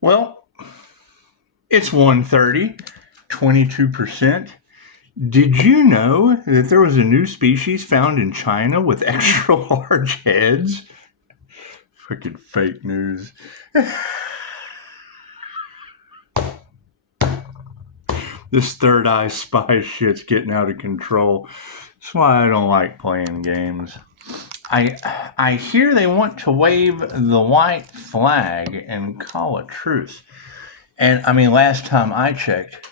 Well, it's 1:30, 22%. Did you know that there was a new species found in China with extra large heads? Freaking fake news. This third eye spy shit's getting out of control. That's why I don't like playing games. I hear they want to wave the white flag and call a truce. And I mean, last time I checked,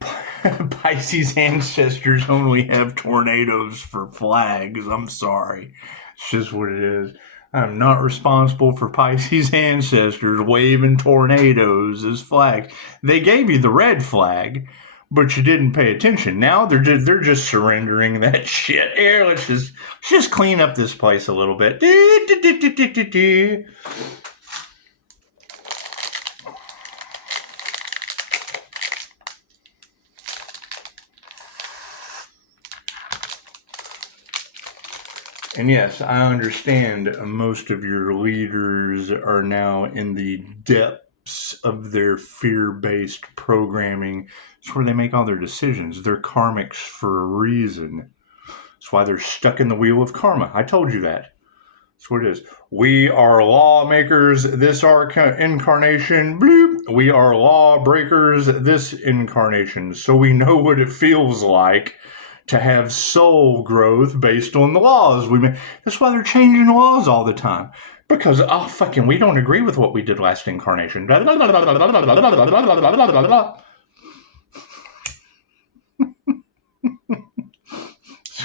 Pisces ancestors only have tornadoes for flags. I'm sorry. It's just what it is. I'm not responsible for Pisces ancestors waving tornadoes as flags. They gave you the red flag, but you didn't pay attention. Now they're just surrendering that shit. Here, let's just clean up this place a little bit. And yes, I understand most of your leaders are now in the depths of their fear-based programming. It's where they make all their decisions. They're karmics for a reason. That's why they're stuck in the wheel of karma. I told you that. That's what it is. We are lawmakers this incarnation. Bloop. We are lawbreakers this incarnation. So we know what it feels like to have soul growth based on the laws we make. That's why they're changing laws all the time. Because, we don't agree with what we did last incarnation. That's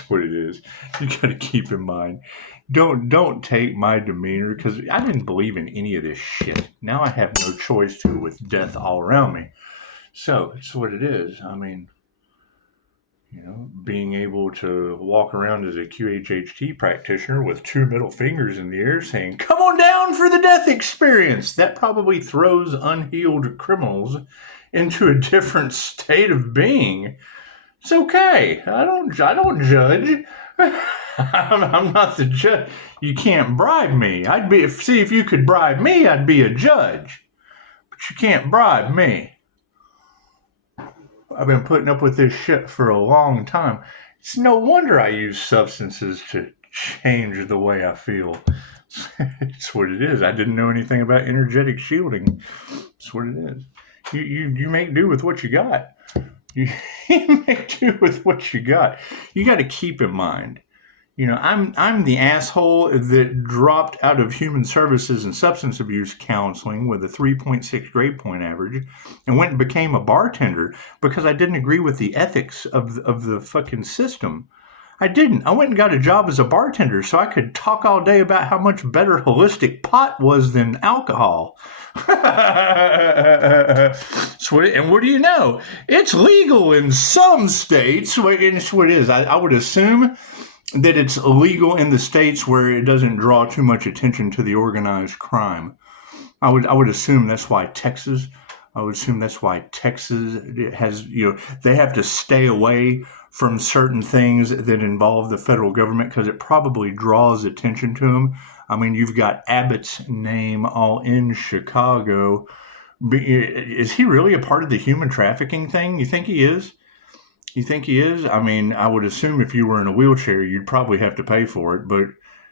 what it is. You gotta keep in mind. Don't take my demeanor, because I didn't believe in any of this shit. Now I have no choice to, with death all around me. So, it's what it is. I mean, being able to walk around as a QHHT practitioner with two middle fingers in the air saying, "Come on down for the death experience," that probably throws unhealed criminals into a different state of being. It's okay. I don't judge. I'm not the judge. You can't bribe me. If you could bribe me, I'd be a judge. But you can't bribe me. I've been putting up with this shit for a long time. It's no wonder I use substances to change the way I feel. It's what it is. I didn't know anything about energetic shielding. It's what it is. You make do with what you got. You make do with what you got. You got to keep in mind, I'm the asshole that dropped out of human services and substance abuse counseling with a 3.6 grade point average and went and became a bartender because I didn't agree with the ethics of the fucking system. I didn't. I went and got a job as a bartender so I could talk all day about how much better holistic pot was than alcohol. And what do you know? It's legal in some states. It's what it is. I would assume that it's illegal in the states where it doesn't draw too much attention to the organized crime. I would assume that's why Texas has, they have to stay away from certain things that involve the federal government because it probably draws attention to them. I mean, you've got Abbott's name all in Chicago. Is he really a part of the human trafficking thing? You think he is? You think he is? I mean, I would assume if you were in a wheelchair, you'd probably have to pay for it. But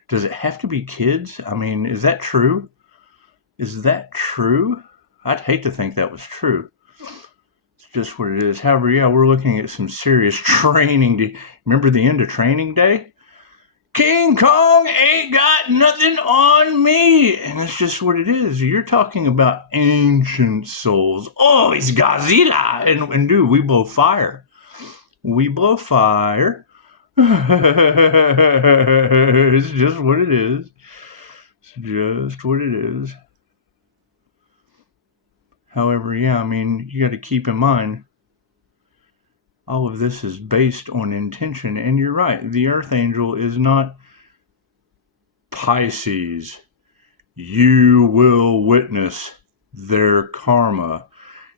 does it have to be kids? I mean, is that true? Is that true? I'd hate to think that was true. It's just what it is. However, yeah, we're looking at some serious training. Remember the end of Training Day? King Kong ain't got nothing on me. And that's just what it is. You're talking about ancient souls. Oh, it's Godzilla. And dude, we blow fire. We blow fire. It's just what it is. It's just what it is. However, yeah, I mean, you got to keep in mind, all of this is based on intention. And you're right, the Earth Angel is not Pisces. You will witness their karma.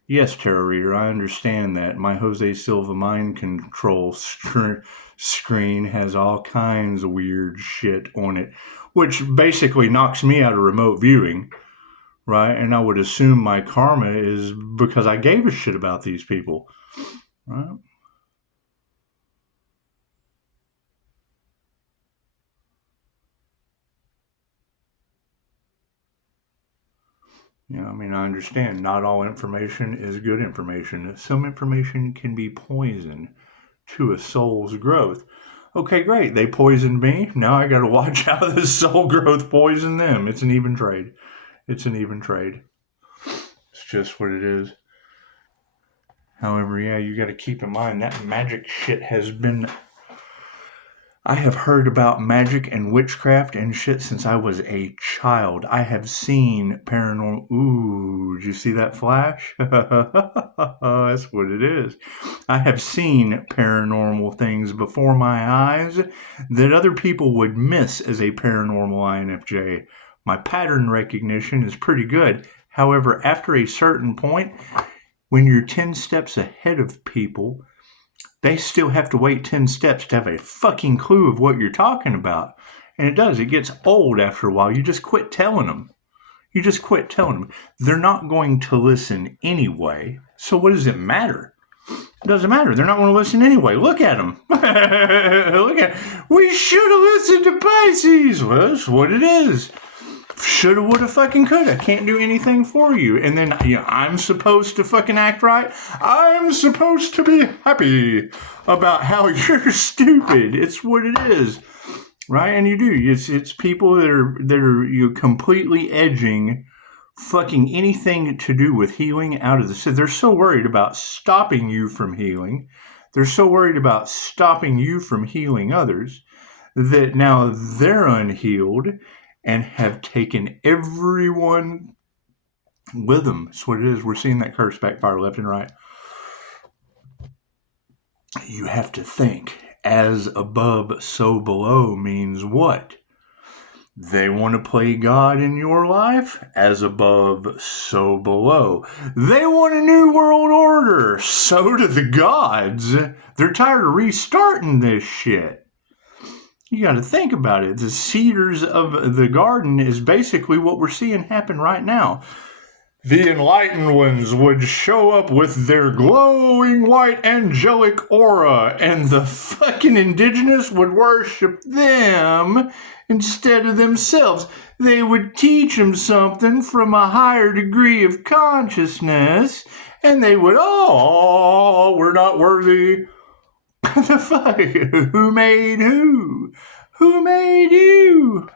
Yes, Tarot Reader, I understand that. My Jose Silva mind control screen has all kinds of weird shit on it, which basically knocks me out of remote viewing. right? And I would assume my karma is because I gave a shit about these people, right? I mean, I understand not all information is good information. Some information can be poison to a soul's growth. Okay, great. They poisoned me. Now I got to watch how this soul growth poison them. It's an even trade. It's an even trade. It's just what it is. However, yeah, you got to keep in mind that magic shit has been. I have heard about magic and witchcraft and shit since I was a child. I have seen paranormal. Ooh, did you see that flash? That's what it is. I have seen paranormal things before my eyes that other people would miss as a paranormal INFJ. My pattern recognition is pretty good. However, after a certain point, when you're 10 steps ahead of people, they still have to wait 10 steps to have a fucking clue of what you're talking about. And it does. It gets old after a while. You just quit telling them. You just quit telling them. They're not going to listen anyway. So what does it matter? It doesn't matter. They're not going to listen anyway. Look at them. Look at them. We should have listened to Pisces. Well, that's what it is. Shoulda, woulda, fucking coulda. Can't do anything for you. And then, I'm supposed to fucking act right. I'm supposed to be happy about how you're stupid. It's what it is, right? And you do. It's people that are completely edging fucking anything to do with healing out of the city. They're so worried about stopping you from healing. They're so worried about stopping you from healing others that now they're unhealed and have taken everyone with them. That's what it is. We're seeing that curse backfire left and right. You have to think, as above, so below means what? They want to play God in your life? As above, so below. They want a new world order. So do the gods. They're tired of restarting this shit. You got to think about it. The cedars of the garden is basically what we're seeing happen right now. The enlightened ones would show up with their glowing white angelic aura, and the fucking indigenous would worship them instead of themselves. They would teach them something from a higher degree of consciousness, and they would, we're not worthy. The fuck? Who made who? Who made you?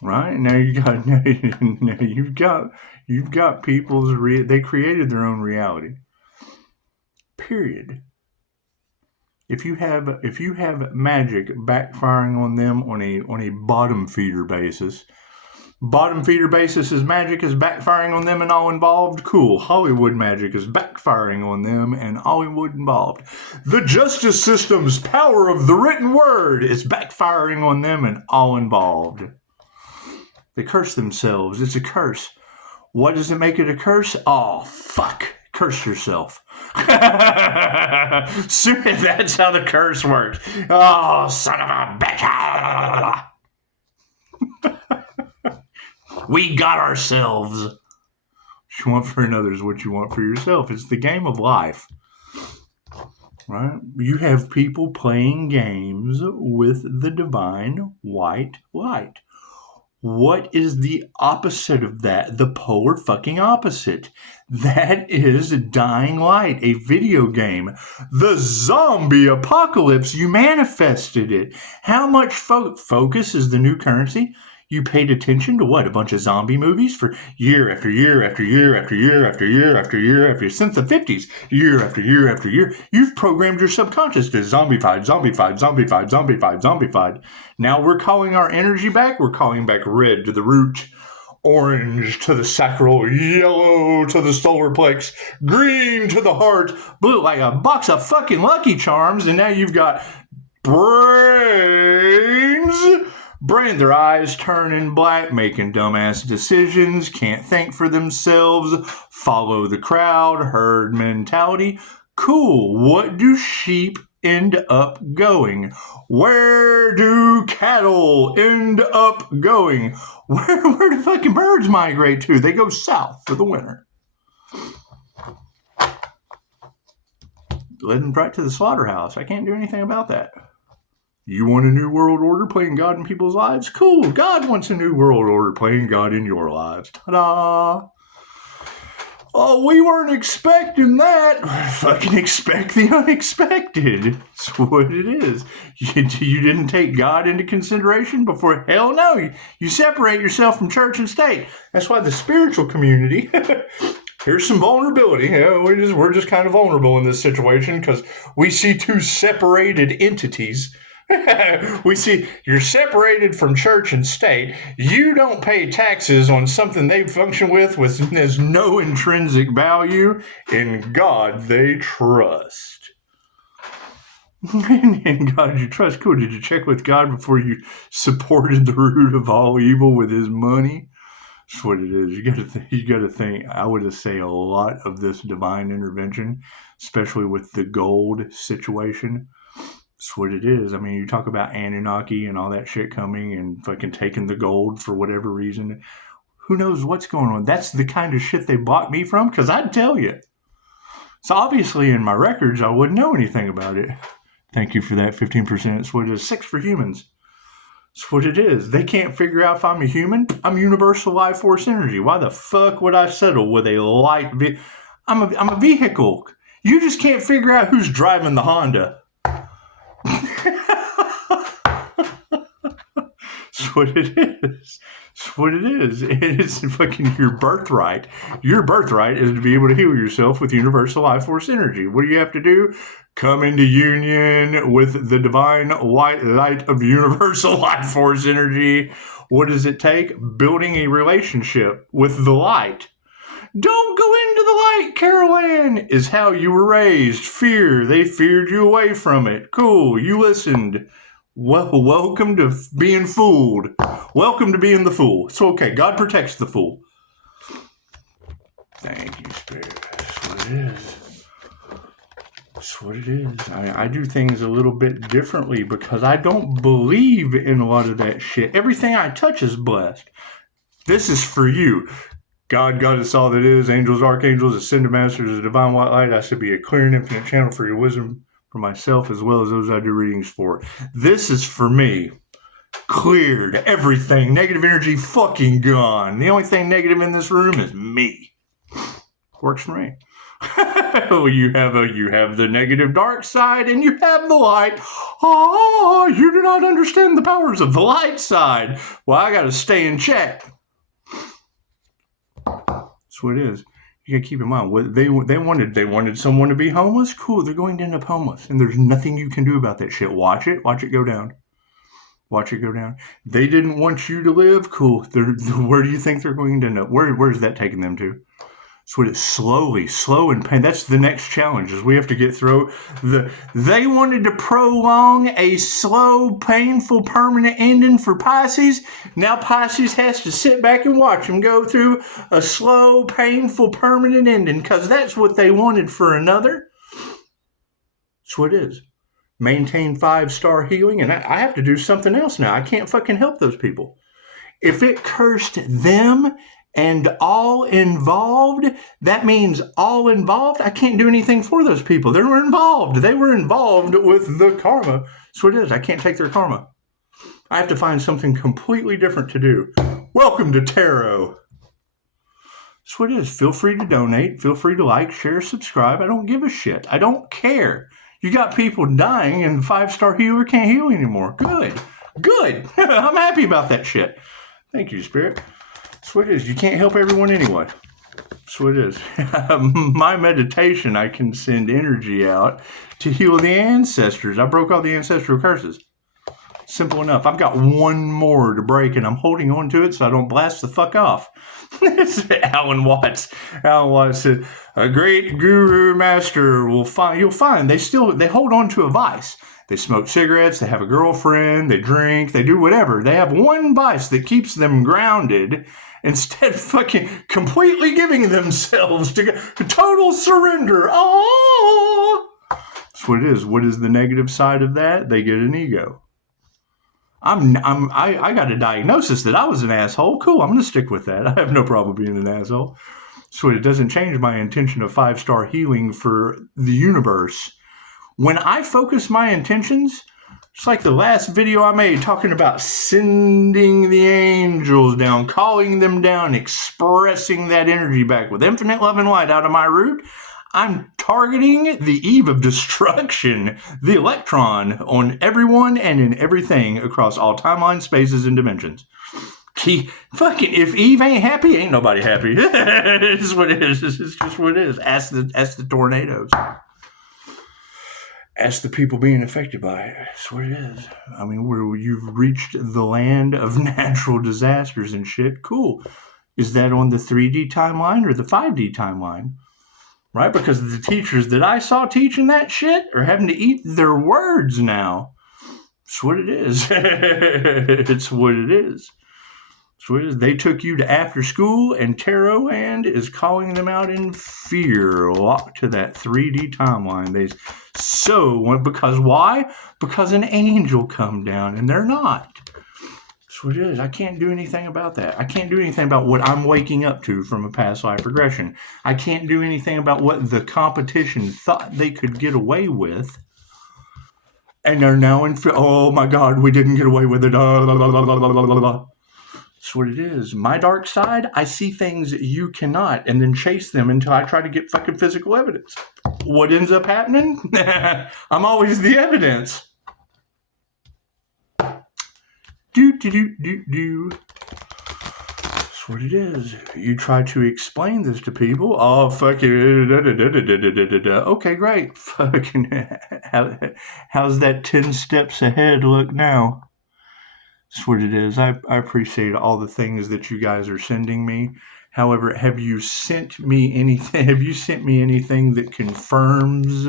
Right now you've got people's they created their own reality. Period. If you have magic backfiring on them on a bottom feeder basis. Bottom feeder basis is magic is backfiring on them and all involved. Cool. Hollywood magic is backfiring on them and Hollywood involved. The justice system's power of the written word is backfiring on them and all involved. They curse themselves. It's a curse. What does it make it a curse? Oh, fuck. Curse yourself. That's how the curse works. Oh, son of a bitch. We got ourselves. What you want for another is what you want for yourself. It's the game of life. Right? You have people playing games with the divine white light. What is the opposite of that? The polar fucking opposite. That is Dying Light, a video game. The zombie apocalypse, you manifested it. How much focus is the new currency? You paid attention to what? A bunch of zombie movies for year after year after year after year after year after year after year since the 50s. Year after year after year. You've programmed your subconscious to zombified, zombified, zombified, zombified, zombified. Now we're calling our energy back. We're calling back red to the root, orange to the sacral, yellow to the solar plex, green to the heart, blue like a box of fucking Lucky Charms. And now you've got their eyes turning black, making dumbass decisions, can't think for themselves, follow the crowd, herd mentality. Cool. What do sheep end up going? Where do cattle end up going? Where do fucking birds migrate to? They go south for the winter. Led them right to the slaughterhouse. I can't do anything about that. You want a new world order playing God in people's lives? Cool. God wants a new world order playing God in your lives. Ta-da! Oh, we weren't expecting that. Fucking expect the unexpected. That's what it is. You didn't take God into consideration before? Hell no. You separate yourself from church and state. That's why the spiritual community... Here's some vulnerability. Yeah, we're just kind of vulnerable in this situation because we see two separated entities. We see you're separated from church and state. You don't pay taxes on something they function with there's no intrinsic value. In God they trust. In God you trust. Cool. Did you check with God before you supported the root of all evil with his money? That's what it is. You got to think. I would say a lot of this divine intervention, especially with the gold situation. That's what it is. I mean, you talk about Anunnaki and all that shit coming and fucking taking the gold for whatever reason. Who knows what's going on? That's the kind of shit they bought me from, because I'd tell you. So obviously in my records, I wouldn't know anything about it. Thank you for that 15%. It's what it is. 6 for humans. That's what it is. They can't figure out if I'm a human. I'm universal life force energy. Why the fuck would I settle with a light I'm a vehicle. You just can't figure out who's driving the Honda. That's what it is. That's what it is. It's fucking your birthright. Your birthright is to be able to heal yourself with universal life force energy. What do you have to do? Come into union with the divine white light of universal life force energy. What does it take? Building a relationship with the light. Don't go into the light, Carol Ann, is how you were raised. Fear. They feared you away from it. Cool. You listened. Well, welcome to being fooled. Welcome to being the fool. It's okay. God protects the fool. Thank you, Spirit. That's what it is. That's what it is. I do things a little bit differently because I don't believe in a lot of that shit. Everything I touch is blessed. This is for you. God us all that is, angels, archangels, ascended masters, a divine white light. I should be a clear and infinite channel for your wisdom, for myself, as well as those I do readings for. This is for me. Cleared. Everything. Negative energy fucking gone. The only thing negative in this room is me. Works for me. You have the negative dark side and you have the light. Oh, you do not understand the powers of the light side. Well, I got to stay in check. That's what it is. You gotta keep in mind what they wanted someone to be homeless. Cool, they're going to end up homeless, and there's nothing you can do about that shit. Watch it go down. Watch it go down. They didn't want you to live. Cool. Where do you think they're going to end up? Where's that taking them to? So it's slow and pain. That's the next challenge is we have to get through they wanted to prolong a slow, painful, permanent ending for Pisces. Now Pisces has to sit back and watch them go through a slow, painful, permanent ending because that's what they wanted for another. That's what it is. Maintain 5-star healing. And I have to do something else now. I can't fucking help those people. If it cursed them and all involved, that means all involved. I can't do anything for those people. They were involved. They were involved with the karma. That's what it is. I can't take their karma. I have to find something completely different to do. Welcome to tarot. That's what it is. Feel free to donate. Feel free to like, share, subscribe. I don't give a shit. I don't care. You got people dying and the 5-star healer can't heal anymore. Good. I'm happy about that shit. Thank you, Spirit. That's what it is. You can't help everyone anyway. That's what it is. My meditation, I can send energy out to heal the ancestors. I broke all the ancestral curses. Simple enough. I've got one more to break, and I'm holding on to it so I don't blast the fuck off. Alan Watts. Alan Watts said, a great guru master will find. You'll find they hold on to a vice. They smoke cigarettes, they have a girlfriend, they drink, they do whatever. They have one vice that keeps them grounded instead of fucking completely giving themselves to total surrender. Oh, That's what it is. What is the negative side of that? They get an ego. I got a diagnosis that I was an asshole. Cool, I'm going to stick with that. I have no problem being an asshole. So it doesn't change my intention of 5-star healing for the universe. When I focus my intentions, it's like the last video I made talking about sending the angels down, calling them down, expressing that energy back with infinite love and light out of my root. I'm targeting the eve of destruction, the electron, on everyone and in everything across all timelines, spaces, and dimensions. If Eve ain't happy, ain't nobody happy. It's what it is. It's just what it is. Ask the tornadoes. Ask the people being affected by it. That's what it is. I mean, you've reached the land of natural disasters and shit. Cool. Is that on the 3D timeline or the 5D timeline? Right? Because the teachers that I saw teaching that shit are having to eat their words now. It's what it is. It's what it is. It's what it is. They took you to after school, and Tarot Land is calling them out in fear, locked to that 3D timeline. Because why? Because an angel come down, and they're not. That's what it is. I can't do anything about that. I can't do anything about what I'm waking up to from a past life regression. I can't do anything about what the competition thought they could get away with. And they're now in fear. Oh my God, we didn't get away with it. That's what it is. My dark side, I see things you cannot and then chase them until I try to get fucking physical evidence. What ends up happening? I'm always the evidence. That's what it is. You try to explain this to people. Oh, fucking. Okay, great. Fucking. How's that 10 steps ahead look now? That's what it is. I appreciate all the things that you guys are sending me. However, have you sent me anything? Have you sent me anything that confirms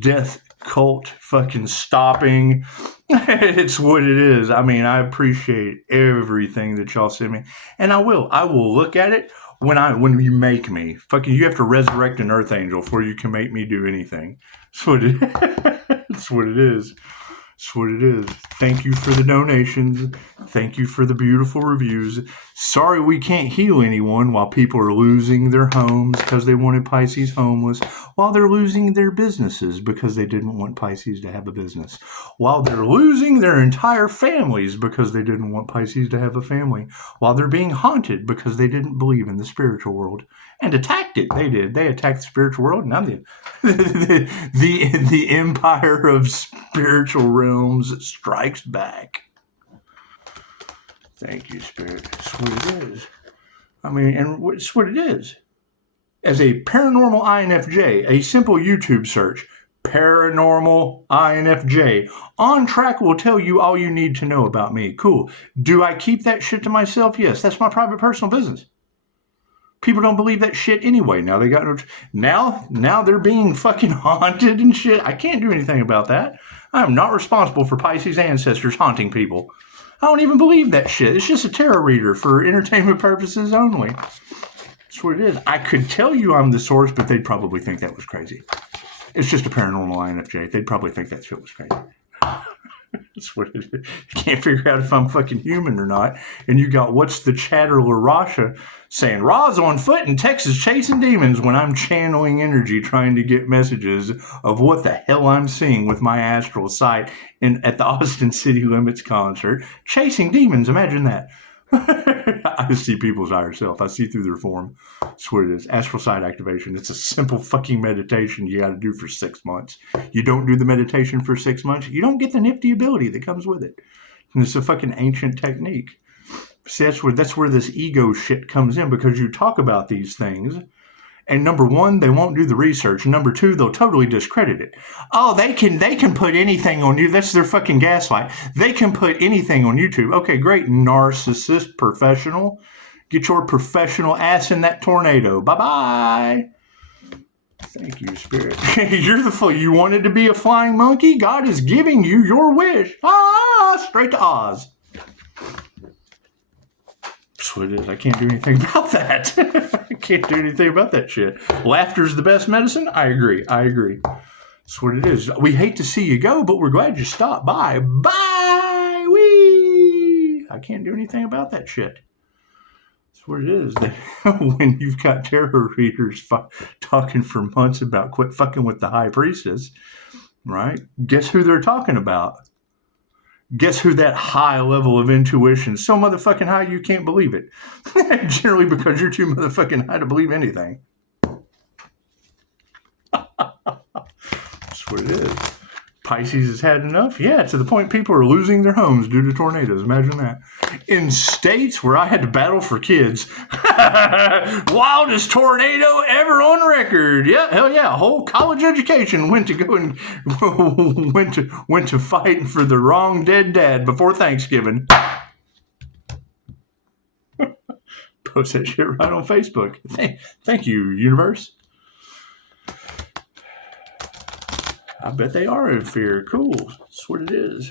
death cult fucking stopping? It's what it is. I mean, I appreciate everything that y'all send me, and I will look at it when you make me. Fucking, you have to resurrect an earth angel before you can make me do anything. That's what it is. That's what it is. That's what it is. Thank you for the donations. Thank you for the beautiful reviews. Sorry we can't heal anyone while people are losing their homes because they wanted Pisces homeless, while they're losing their businesses because they didn't want Pisces to have a business, while they're losing their entire families because they didn't want Pisces to have a family, while they're being haunted because they didn't believe in the spiritual world and attacked it. They did. They attacked the spiritual world. Now the empire of spiritual realms strikes back. Thank you, Spirit. That's what it is. I mean, and it's what it is. As a paranormal INFJ, a simple YouTube search, paranormal INFJ, On Track will tell you all you need to know about me. Cool. Do I keep that shit to myself? Yes, that's my private personal business. People don't believe that shit anyway. Now they got now they're being fucking haunted and shit. I can't do anything about that. I am not responsible for Pisces ancestors haunting people. I don't even believe that shit. It's just a tarot reader for entertainment purposes only. That's what it is. I could tell you I'm the source, but they'd probably think that was crazy. It's just a paranormal INFJ. They'd probably think that shit was crazy. That's what it is. You can't figure out if I'm fucking human or not. And you got What's the Chatter LaRasha saying, Ra's on foot in Texas chasing demons, when I'm channeling energy trying to get messages of what the hell I'm seeing with my astral sight at the Austin City Limits concert. Chasing demons, imagine that. I see people's higher self. I see through their form. That's what it is. Astral sight activation. It's a simple fucking meditation you got to do for 6 months. You don't do the meditation for 6 months, you don't get the nifty ability that comes with it. And it's a fucking ancient technique. See, that's where this ego shit comes in, because you talk about these things, and number one, they won't do the research. Number two, they'll totally discredit it. Oh, they can put anything on you. That's their fucking gaslight. They can put anything on YouTube. Okay, great, narcissist professional. Get your professional ass in that tornado. Bye-bye. Thank you, Spirit. You're you wanted to be a flying monkey? God is giving you your wish. Straight to Oz. That's what it is. I can't do anything about that. I can't do anything about that shit. Laughter's the best medicine? I agree. That's what it is. We hate to see you go, but we're glad you stopped by. Bye! Wee! I can't do anything about that shit. That's what it is. When you've got tarot readers talking for months about quit fucking with the high priestess, right? Guess who they're talking about? Guess who that high level of intuition, so motherfucking high you can't believe it. Generally because you're too motherfucking high to believe anything. That's what it is. Pisces has had enough. Yeah, to the point people are losing their homes due to tornadoes. Imagine that. In states where I had to battle for kids. Wildest tornado ever on record. Yeah, hell yeah. A whole college education went to go and went to fighting for the wrong dead dad before Thanksgiving. Post that shit right on Facebook. Thank you, universe. I bet they are in fear. Cool. That's what it is.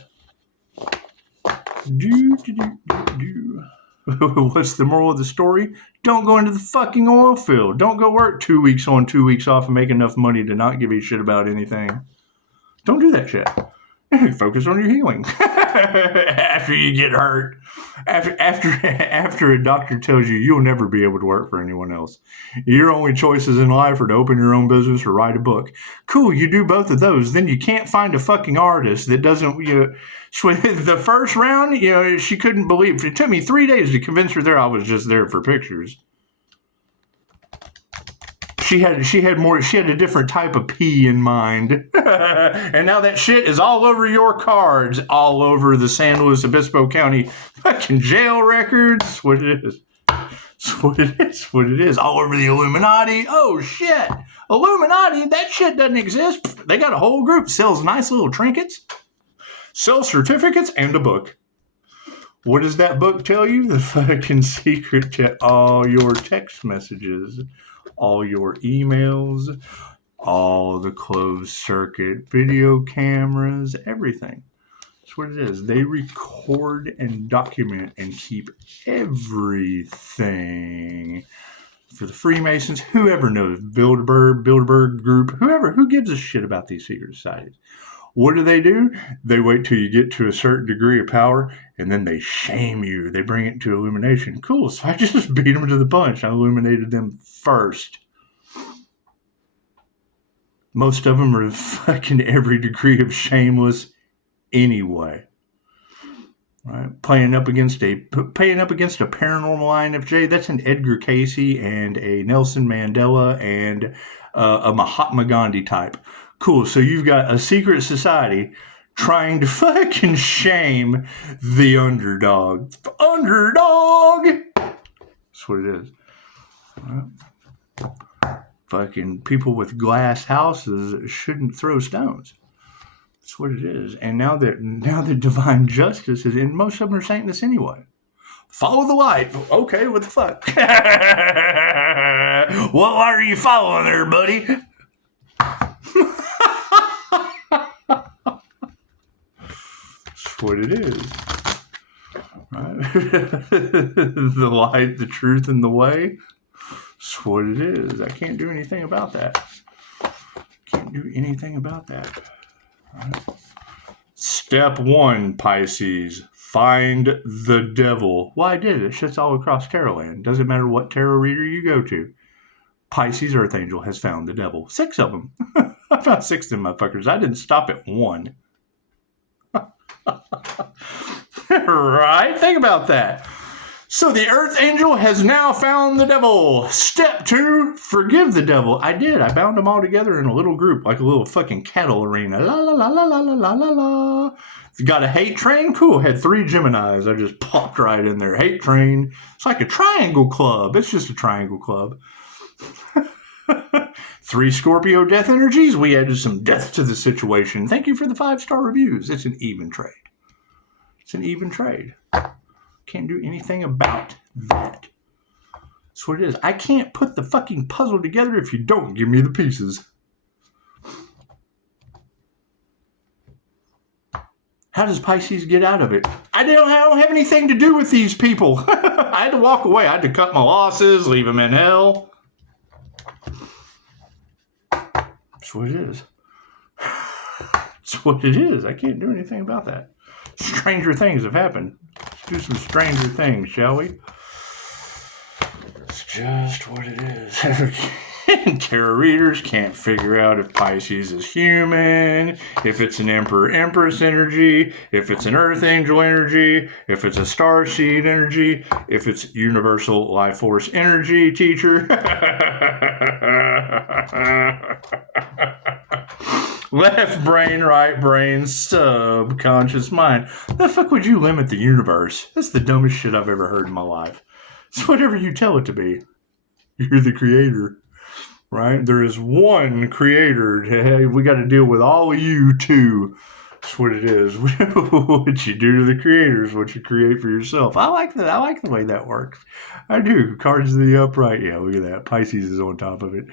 What's the moral of the story? Don't go into the fucking oil field. Don't go work 2 weeks on, 2 weeks off and make enough money to not give a shit about anything. Don't do that shit. Focus on your healing. After you get hurt. After a doctor tells you you'll never be able to work for anyone else. Your only choices in life are to open your own business or write a book. Cool, you do both of those. Then you can't find a fucking artist that doesn't, the first round, she couldn't believe. It took me 3 days to convince her there I was just there for pictures. She had a different type of pee in mind. And now that shit is all over your cards, all over the San Luis Obispo County fucking jail records. That's what it is. That's what it is. What it is. All over the Illuminati. Oh shit. Illuminati, that shit doesn't exist. They got a whole group that sells nice little trinkets, sells certificates, and a book. What does that book tell you? The fucking secret to all your text messages, all your emails, all the closed circuit video cameras, everything. That's what it is. They record and document and keep everything. For the Freemasons, whoever knows, Bilderberg Group, who gives a shit about these secret societies? What do? They wait till you get to a certain degree of power, and then they shame you. They bring it to illumination. Cool, so I just beat them to the punch. I illuminated them first. Most of them are fucking every degree of shameless anyway. Right? Paying up against a paranormal INFJ, that's an Edgar Cayce and a Nelson Mandela and a Mahatma Gandhi type. Cool, so you've got a secret society trying to fucking shame the underdog. Underdog! That's what it is. Right. Fucking people with glass houses shouldn't throw stones. That's what it is. And now that divine justice is in, most of them are saying this anyway. Follow the light. Okay, what the fuck? What light are you following there, buddy? That's what it is. Right? The light, the truth, and the way. That's what it is. I can't do anything about that. Can't do anything about that. Right. Step 1, Pisces. Find the devil. Well, I did it. Shit's all across tarot land. Doesn't matter what tarot reader you go to. Pisces Earth Angel has found the devil. 6 of them. I found 6 of them motherfuckers. I didn't stop at 1. Right? Think about that. So the Earth Angel has now found the devil. Step 2, forgive the devil. I did. I bound them all together in a little group, like a little fucking cattle arena. La la la la la la la la la. Got a hate train? Cool. Had 3 Geminis. I just popped right in there. Hate train. It's like a triangle club. It's just a triangle club. 3 Scorpio death energies. We added some death to the situation. Thank you for the 5-star reviews. It's an even trade. It's an even trade. Can't do anything about that. That's what it is. I can't put the fucking puzzle together if you don't give me the pieces. How does Pisces get out of it? I don't have anything to do with these people. I had to walk away. I had to cut my losses, leave them in hell. That's what it is. It's what it is. I can't do anything about that. Stranger things have happened. Let's do some stranger things, shall we? It's just what it is. Tarot readers can't figure out if Pisces is human, if it's an Emperor Empress energy, if it's an Earth Angel energy, if it's a star seed energy, if it's universal life force energy, teacher. Left brain, right brain, subconscious mind. The fuck would you limit the universe? That's the dumbest shit I've ever heard in my life. It's whatever you tell it to be. You're the creator, right? There is one creator. Hey, we got to deal with all of you too. That's what it is. What you do to the creator is what you create for yourself. I like that. I like the way that works. I do. Cards of the upright. Yeah, look at that. Pisces is on top of it.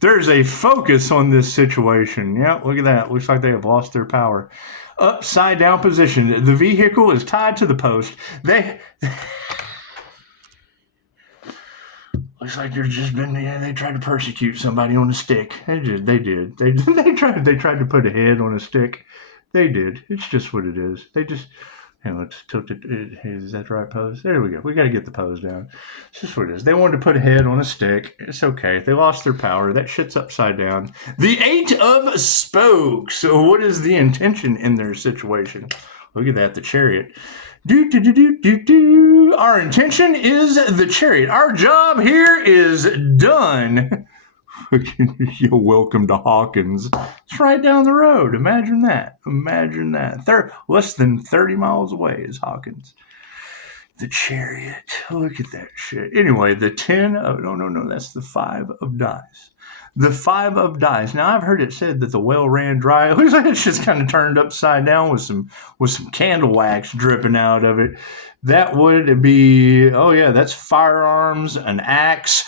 There's a focus on this situation. Yeah, look at that. Looks like they have lost their power. Upside down position. The vehicle is tied to the post. Looks like there's just been, they tried to persecute somebody on a stick. They did. They tried to put a head on a stick. They did. It's just what it is. They just, let's tilt it. Is that the right pose? There we go. We got to get the pose down. It's just what it is. They wanted to put a head on a stick. It's okay. They lost their power. That shit's upside down. The Eight of Spokes. So what is the intention in their situation? Look at that. The Chariot. Our intention is the Chariot. Our job here is done. You're welcome to Hawkins. It's right down the road. Imagine that. Less than 30 miles away is Hawkins. The Chariot. Look at that shit. Anyway, the 10 of... No. That's the 5 of dice. The 5 of dice. Now, I've heard it said that the well ran dry. It looks like it's just kind of turned upside down with some candle wax dripping out of it. That would be, that's firearms, an axe.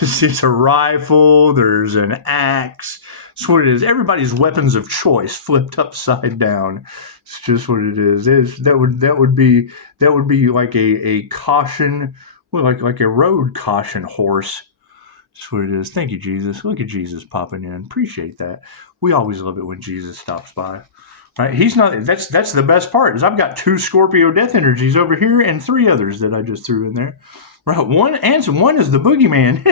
It's a rifle. There's an axe. That's what it is. Everybody's weapons of choice flipped upside down. It's just what it is. That would be like a caution, like a road caution horse. That's what it is. Thank you, Jesus. Look at Jesus popping in. Appreciate that. We always love it when Jesus stops by. Right? He's not. That's the best part. Is I've got 2 Scorpio death energies over here and 3 others that I just threw in there. Right? One is the boogeyman.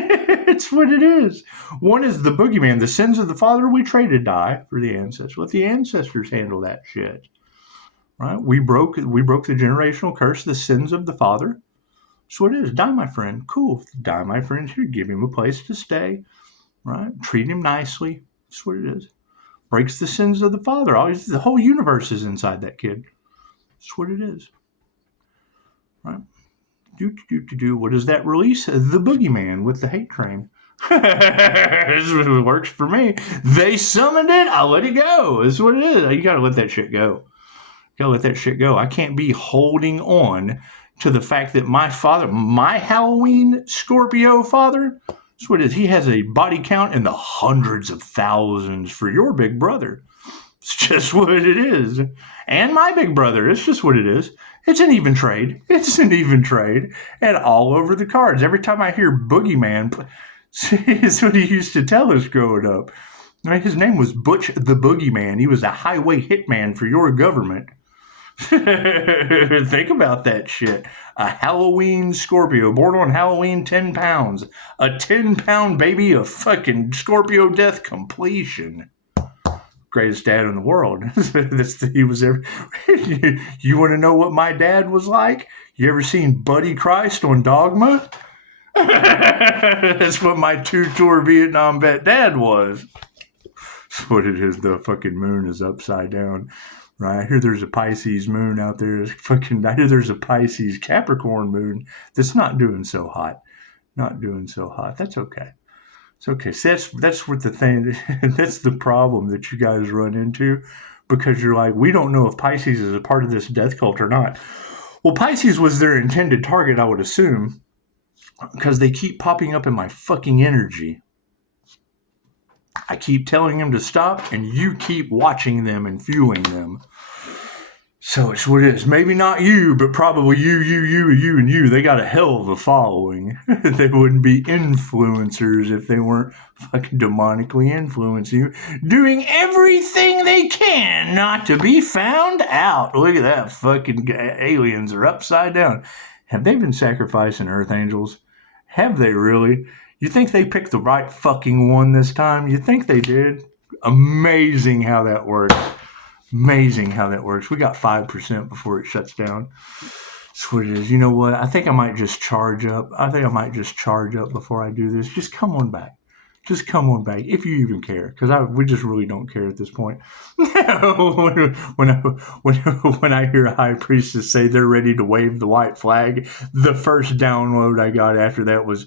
It's what it is. One is the boogeyman. The sins of the father we traded die for the ancestors. Let the ancestors handle that shit. Right? We broke the generational curse. The sins of the father. That's what it is. Die, my friend. Cool. Die, my friend. Here, give him a place to stay. Right? Treat him nicely. That's what it is. Breaks the sins of the father. The whole universe is inside that kid. That's what it is. Right? What does that release? The boogeyman with the hate train. It works for me. They summoned it. I'll let it go. That's what it is. You got to let that shit go. I can't be holding on to the fact that my father, my Halloween Scorpio father, that's what it is. He has a body count in the hundreds of thousands for your big brother. It's just what it is. And my big brother. It's just what it is. It's an even trade. And all over the cards. Every time I hear boogeyman, it's what he used to tell us growing up. His name was Butch the Boogeyman. He was a highway hitman for your government. Think about that shit. A Halloween Scorpio, born on Halloween, 10 pounds. A 10-pound baby of fucking Scorpio death completion. Greatest dad in the world. You want to know what my dad was like? You ever seen Buddy Christ on Dogma? That's what my 2-tour Vietnam vet dad was. That's what it is. The fucking moon is upside down. Right, I hear there's a Pisces moon out there. I hear there's a Pisces Capricorn moon that's not doing so hot. That's okay. It's okay. So that's what the thing. That's the problem that you guys run into, because you're like, we don't know if Pisces is a part of this death cult or not. Well, Pisces was their intended target, I would assume, because they keep popping up in my fucking energy. I keep telling them to stop, and you keep watching them and fueling them. So it's what it is. Maybe not you, but probably you, and you. They got a hell of a following. They wouldn't be influencers if they weren't fucking demonically influencing you, doing everything they can not to be found out. Look at that. Fucking aliens are upside down. Have they been sacrificing earth angels? Have they really? You think they picked the right fucking one this time? You think they did? Amazing how that works. Amazing how that works. We got 5% before it shuts down. That's what it is. You know what? I think I might just charge up. Before I do this. Just come on back. Just come on back if you even care, because we just really don't care at this point. when I hear a high priestess say they're ready to wave the white flag, the first download I got after that was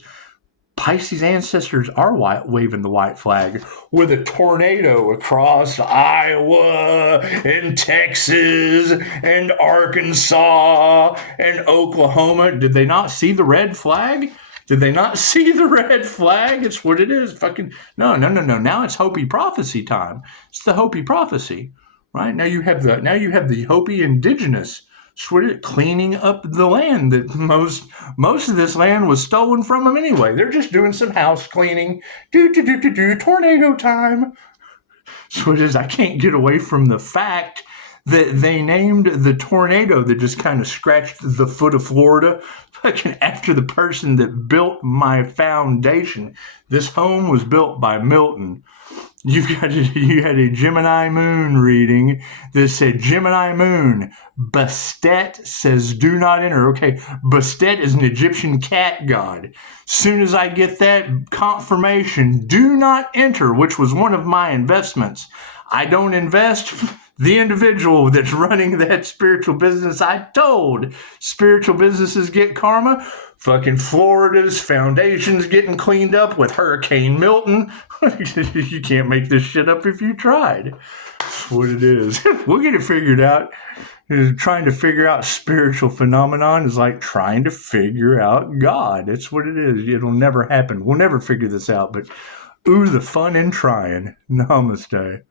Pisces ancestors are waving the white flag with a tornado across Iowa and Texas and Arkansas and Oklahoma. Did they not see the red flag? Did they not see the red flag? It's what it is. Fucking no. Now it's Hopi prophecy time. It's the Hopi prophecy, right? Now you have the Hopi indigenous cleaning up the land that most of this land was stolen from them anyway. They're just doing some house cleaning. Tornado time. So it is. I can't get away from the fact that they named the tornado that just kind of scratched the foot of Florida fucking after the person that built my foundation. This home was built by Milton. You had a Gemini moon reading that said, Gemini moon, Bastet says do not enter. Okay, Bastet is an Egyptian cat god. Soon as I get that confirmation, do not enter, which was one of my investments. I don't invest. The individual that's running that spiritual business, I told spiritual businesses get karma. Fucking Florida's foundation's getting cleaned up with Hurricane Milton. You can't make this shit up if you tried. That's what it is. We'll get it figured out. Trying to figure out spiritual phenomenon is like trying to figure out God. That's what it is. It'll never happen. We'll never figure this out. But ooh, the fun in trying. Namaste.